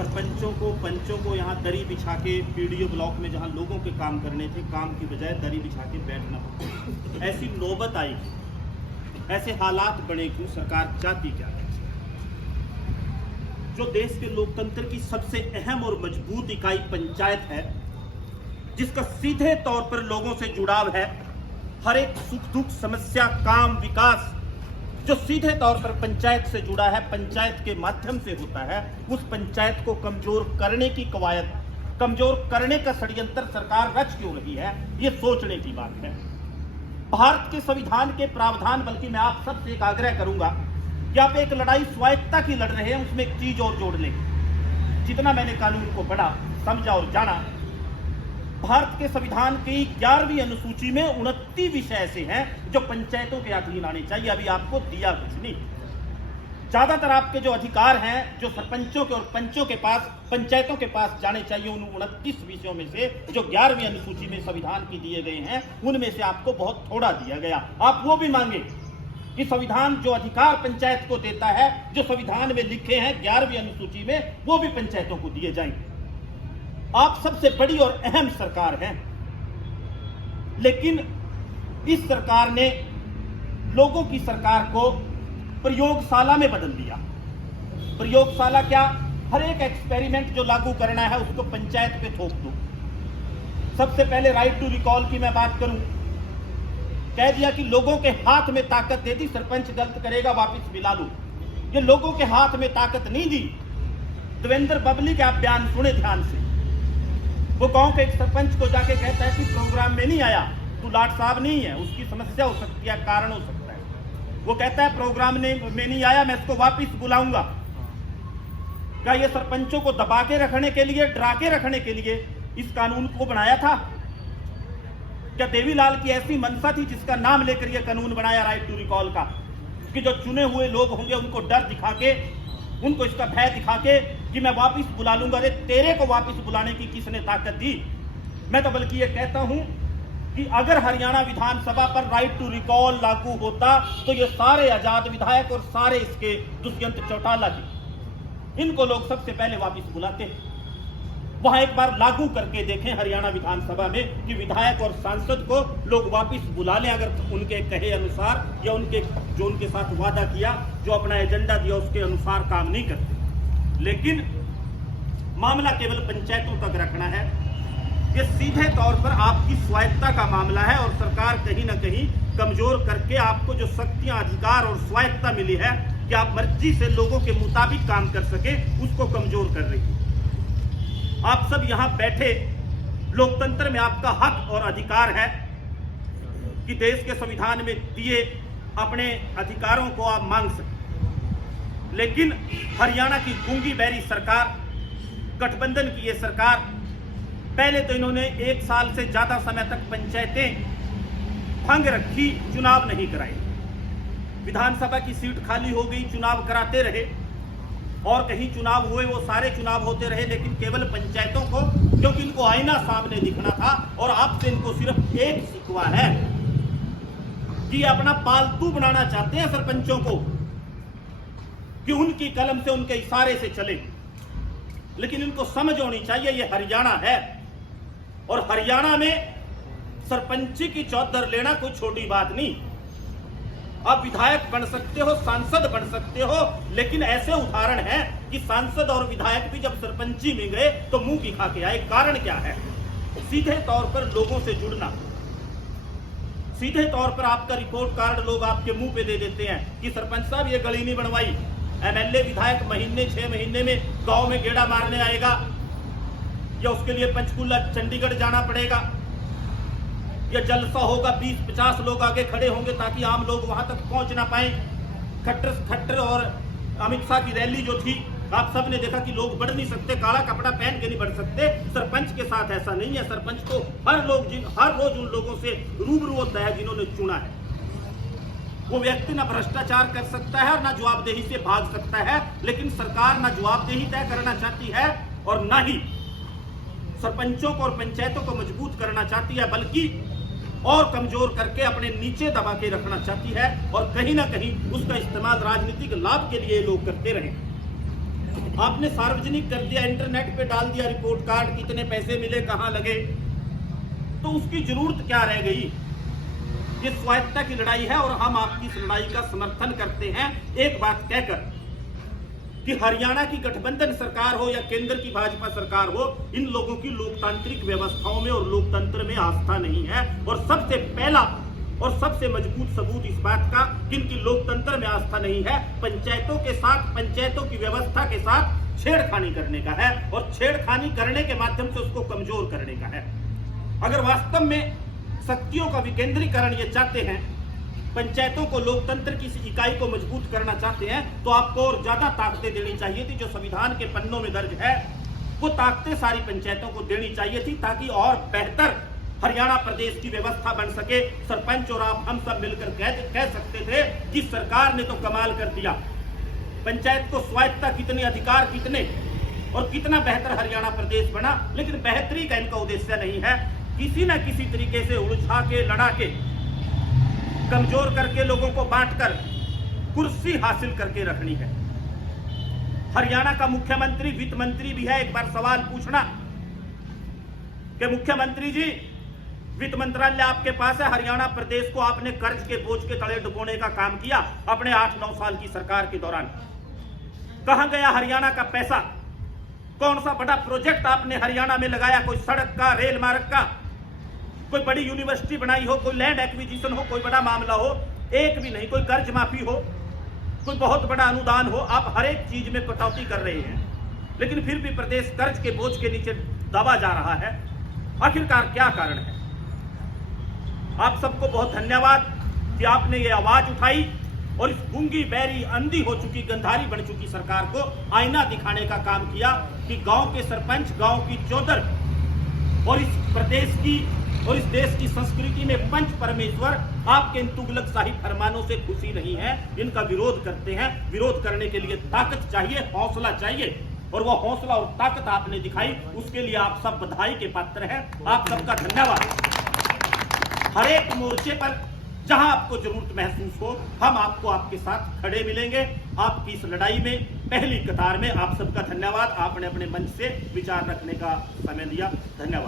सरपंचों को, पंचों को यहाँ दरी बिछा के पीडीओ ब्लॉक में जहाँ लोगों के काम करने थे, काम की बजाय दरी बिछा के बैठना पड़ा। ऐसी नौबत आई, ऐसे हालात बने क्यों? सरकार चाहती क्या है? जो देश के लोकतंत्र की सबसे अहम और मजबूत इकाई पंचायत है, जिसका सीधे तौर पर लोगों से जुड़ाव है, हर एक सुख दुख, समस्या, काम, विकास जो सीधे तौर पर पंचायत से जुड़ा है, पंचायत के माध्यम से होता है, उस पंचायत को कमजोर करने की कवायद, कमजोर करने का षड्यंत्र सरकार रच क्यों रही है, ये सोचने की बात है। भारत के संविधान के प्रावधान, बल्कि मैं आप सबसे एक आग्रह करूंगा कि आप एक लड़ाई स्वायत्तता की लड़ रहे हैं, उसमें एक चीज और जोड़ लें। जितना मैंने कानून को पढ़ा, समझा और जाना, भारत के संविधान की 11वीं अनुसूची में 29 विषय ऐसे हैं जो पंचायतों के अधीन आने चाहिए। अभी आपको दिया कुछ नहीं। ज्यादातर आपके जो अधिकार हैं, जो सरपंचों के और पंचों के पास, पंचायतों के पास जाने चाहिए, उन 29 विषयों में से जो 11वीं अनुसूची में संविधान की दिए गए हैं, उनमें से आपको बहुत थोड़ा दिया गया। आप वो भी मांगे कि संविधान जो अधिकार पंचायत को देता है, जो संविधान में लिखे हैं 11वीं अनुसूची में, वो भी पंचायतों को दिए जाएंगे। आप सबसे बड़ी और अहम सरकार है, लेकिन इस सरकार ने लोगों की सरकार को प्रयोगशाला में बदल दिया। प्रयोगशाला क्या? हर एक एक्सपेरिमेंट जो लागू करना है उसको पंचायत पे थोप दो। सबसे पहले राइट टू रिकॉल की मैं बात करूं, कह दिया कि लोगों के हाथ में ताकत दे दी, सरपंच गलत करेगा वापस मिला लो। ये लोगों के हाथ में ताकत नहीं दी। देवेंद्र बबली का आप बयान सुने ध्यान से। वो गांव के एक सरपंच को जाके कहता है कि प्रोग्राम में नहीं आया, तू लाट साहब नहीं है, उसकी समस्या हो सकती है, कारण हो सकता है। वो कहता है प्रोग्राम में नहीं आया, मैं इसको वापस बुलाऊंगा। क्या ये सरपंचों को दबा के रखने के लिए, डरा के रखने के लिए इस कानून को बनाया था? क्या देवीलाल की ऐसी मंशा थी जिसका नाम लेकर यह कानून बनाया राइट टू रिकॉल का, कि जो चुने हुए लोग होंगे उनको डर दिखा के, उनको इसका भय दिखा के कि मैं वापस बुला लूंगा? अरे तेरे को वापस बुलाने की किसने ताकत दी? मैं तो बल्कि ये कहता हूं कि अगर हरियाणा विधानसभा पर राइट टू रिकॉल लागू होता तो ये सारे आजाद विधायक और सारे इसके दुष्यंत चौटाला जी, इनको लोग सबसे पहले वापस बुलाते। वहां एक बार लागू करके देखें हरियाणा विधानसभा में कि विधायक और सांसद को लोग वापस बुला लें, अगर उनके कहे अनुसार या उनके जो उनके साथ वादा किया, जो अपना एजेंडा दिया उसके अनुसार काम नहीं करते। लेकिन मामला केवल पंचायतों तक रखना है। ये सीधे तौर पर आपकी स्वायत्तता का मामला है और सरकार कहीं ना कहीं कमजोर करके आपको जो शक्तियां, अधिकार और स्वायत्तता मिली है कि आप मर्जी से लोगों के मुताबिक काम कर सके, उसको कमजोर कर रही है। आप सब यहां बैठे, लोकतंत्र में आपका हक और अधिकार है कि देश के संविधान में दिए अपने अधिकारों को आप मांग सकें। लेकिन हरियाणा की गूंगी बहरी सरकार, गठबंधन की ये सरकार, पहले तो इन्होंने 1 साल से ज्यादा समय तक पंचायतें भंग रखी, चुनाव नहीं कराए। विधानसभा की सीट खाली हो गई, चुनाव कराते रहे, और कहीं चुनाव हुए, वो सारे चुनाव होते रहे, लेकिन केवल पंचायतों को, क्योंकि इनको आईना सामने दिखना था और आपसे इनको सिर्फ एक शिकवा है कि अपना पालतू बनाना चाहते हैं सरपंचों को, कि उनकी कलम से, उनके इशारे से चले। लेकिन इनको समझ होनी चाहिए ये हरियाणा है, और हरियाणा में सरपंची की चौधर लेना कोई छोटी बात नहीं। आप विधायक बन सकते हो, सांसद बन सकते हो, लेकिन ऐसे उदाहरण हैं कि सांसद और विधायक भी जब सरपंची में गए तो मुंह दिखा के आए। कारण क्या है? सीधे तौर पर लोगों से जुड़ना, सीधे तौर पर आपका रिपोर्ट कार्ड लोग आपके मुंह पे दे देते हैं कि सरपंच साहब ये गली नहीं बनवाई। एमएलए विधायक महीने 6 महीने में गांव में गेड़ा मारने आएगा, या उसके लिए पंचकुला चंडीगढ़ जाना पड़ेगा, या जलसा होगा, 20-50 लोग आगे खड़े होंगे ताकि आम लोग वहां तक पहुंच ना पाए। खट्टर और अमित शाह की रैली जो थी, आप सब ने देखा कि लोग बढ़ नहीं सकते, काला कपड़ा पहन के नहीं बढ़ सकते। सरपंच के साथ ऐसा नहीं है। सरपंच को हर रोज उन लोगों से रूबरू होता है जिन्होंने चुना है। वो व्यक्ति ना भ्रष्टाचार कर सकता है और ना जवाबदेही से भाग सकता है, लेकिन सरकार ना जवाबदेही तय करना चाहती है और ना ही सरपंचों को और पंचायतों को मजबूत करना चाहती है, बल्कि और कमजोर करके अपने नीचे दबा के रखना चाहती है, और कहीं ना कहीं उसका इस्तेमाल राजनीतिक लाभ के लिए लोग करते रहे। आपने सार्वजनिक कर दिया, इंटरनेट पे डाल दिया रिपोर्ट कार्ड, कितने पैसे मिले, कहां लगे, तो उसकी जरूरत क्या रह गई? ये स्वायत्तता की लड़ाई है और हम आपकी इस लड़ाई का समर्थन करते हैं, एक बात कहकर कि हरियाणा की गठबंधन सरकार हो या केंद्र की भाजपा सरकार हो, इन लोगों की लोकतांत्रिक व्यवस्थाओं में और लोकतंत्र में आस्था नहीं है। और सबसे पहला और सबसे मजबूत सबूत इस बात का कि इनकी लोकतंत्र में आस्था नहीं है, पंचायतों के साथ, पंचायतों की व्यवस्था के साथ छेड़खानी करने का है और छेड़खानी करने के माध्यम से उसको कमजोर करने का है। अगर वास्तव में शक्तियों का विकेंद्रीकरण ये चाहते हैं, पंचायतों को, लोकतंत्र की इस इकाई को मजबूत करना चाहते हैं, तो आपको और ज्यादा ताकतें देनी चाहिए थी। जो संविधान के पन्नों में दर्ज है वो ताकतें सारी पंचायतों को देनी चाहिए थी, ताकि और बेहतर हरियाणा प्रदेश की व्यवस्था बन सके। सरपंच और आप, हम सब मिलकर कह सकते थे कि सरकार ने तो कमाल कर दिया, पंचायत को स्वायत्तता कितने, अधिकार कितने और कितना बेहतर हरियाणा प्रदेश बना। लेकिन बेहतरी का इनका उद्देश्य नहीं है, किसी न किसी तरीके से उलझा के, लड़ा के, कमजोर करके, लोगों को बांटकर कुर्सी हासिल करके रखनी है। हरियाणा का मुख्यमंत्री वित्त मंत्री भी है। एक बार सवाल पूछना कि मुख्यमंत्री जी, वित्त मंत्रालय आपके पास है, हरियाणा प्रदेश को आपने कर्ज के बोझ के तले डुबोने का काम किया अपने 8-9 साल की सरकार के दौरान। कहां गया हरियाणा का पैसा? कौन सा बड़ा प्रोजेक्ट आपने हरियाणा में लगाया? कोई सड़क का, रेल मार्ग का, कोई बड़ी यूनिवर्सिटी बनाई हो, कोई लैंड एक्विजिशन हो, कोई बड़ा मामला हो? एक भी नहीं। कोई कर्ज माफी हो, कोई बहुत बड़ा अनुदान हो, आप हर एक चीज में कटौती कर रहे हैं, लेकिन फिर भी प्रदेश कर्ज के बोझ के नीचे दबा जा रहा है। आखिरकार क्या कारण है? आप सबको बहुत धन्यवाद कि आपने ये आवाज उठाई और इस गूंगी, बैरी, अंधी हो चुकी, गंधारी बन चुकी सरकार को आईना दिखाने का काम किया कि गांव के सरपंच, गांव की चौधर और इस प्रदेश की और इस देश की संस्कृति में पंच परमेश्वर आपके इन तुगलकशाही फरमानों से खुशी नहीं है, इनका विरोध करते हैं। विरोध करने के लिए ताकत चाहिए, हौसला चाहिए, और वो हौसला और ताकत आपने दिखाई, उसके लिए आप सब बधाई के पात्र हैं। आप सबका धन्यवाद। हर एक मोर्चे पर जहां आपको जरूरत महसूस हो, हम आपको आपके साथ खड़े मिलेंगे। आपकी इस लड़ाई में पहली कतार में आप सबका धन्यवाद। आपने अपने मंच से विचार रखने का समय दिया। धन्यवाद।